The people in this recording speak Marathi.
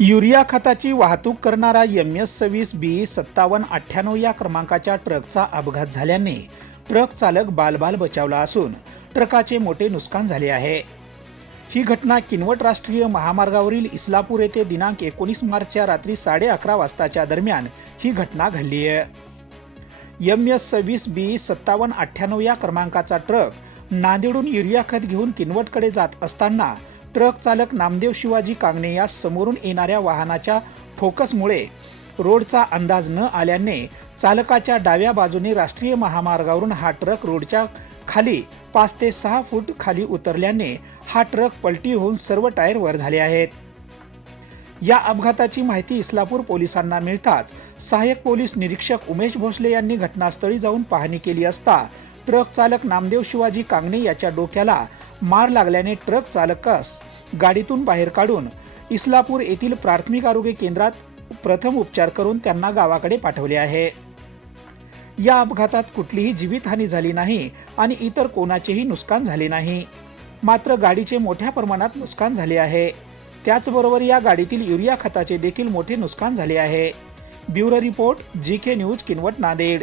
युरिया खताची वाहतूक करणारा एम एस सव्वीस बी सत्तावन्न अठ्ठ्याण्णव या क्रमांकाच्या ट्रकचा अपघात झाल्याने ट्रक चालक बालबाल बचावला असून ट्रकाचे मोठे नुकसान झाले आहे. ही घटना किनवट राष्ट्रीय महामार्गावरील इस्लापूर येथे दिनांक एकोणीस मार्चच्या रात्री साडे अकरा वाजताच्या दरम्यान ही घटना घडली आहे. एम एस सव्वीस बी सत्तावन्न अठ्ठ्याण्णव या क्रमांकाचा ट्रक नांदेडून युरिया खत घेऊन किनवटकडे जात असताना ट्रक चालक नामदेव शिवाजी कांगणे या समोरून येणाऱ्या वाहनाच्या फोकसमुळे रोडचा अंदाज न आल्याने चालकाच्या डाव्या बाजूने राष्ट्रीय महामार्गावरून हा ट्रक रोडच्या खाली पाच ते सहा फूट खाली उतरल्याने हा ट्रक पलटी होऊन सर्व टायर वर झाले आहेत. या अपघाताची माहिती इस्लापूर पोलिसांना मिळताच सहाय्यक पोलीस निरीक्षक उमेश भोसले यांनी घटनास्थळी जाऊन पाहणी केली असता ट्रक चालक नामदेव शिवाजी कांगणे याच्या डोक्याला मार लागल्याने ट्रक चालकास गाडीतून बाहेर काढून इस्लापूर येथील प्राथमिक आरोग्य केंद्रात प्रथम उपचार करून त्यांना गावाकडे पाठवले आहे. या अपघातात कुठलीही जीवितहानी झाली नाही आणि इतर कोणाचेही नुकसान झाले नाही. मात्र गाडीचे मोठ्या प्रमाणात नुकसान झाले आहे. त्याचबरोबर या गाडीतील युरिया खताचे देखील मोठे नुकसान झाले आहे. Bureau report G K news Kinwat Nanded.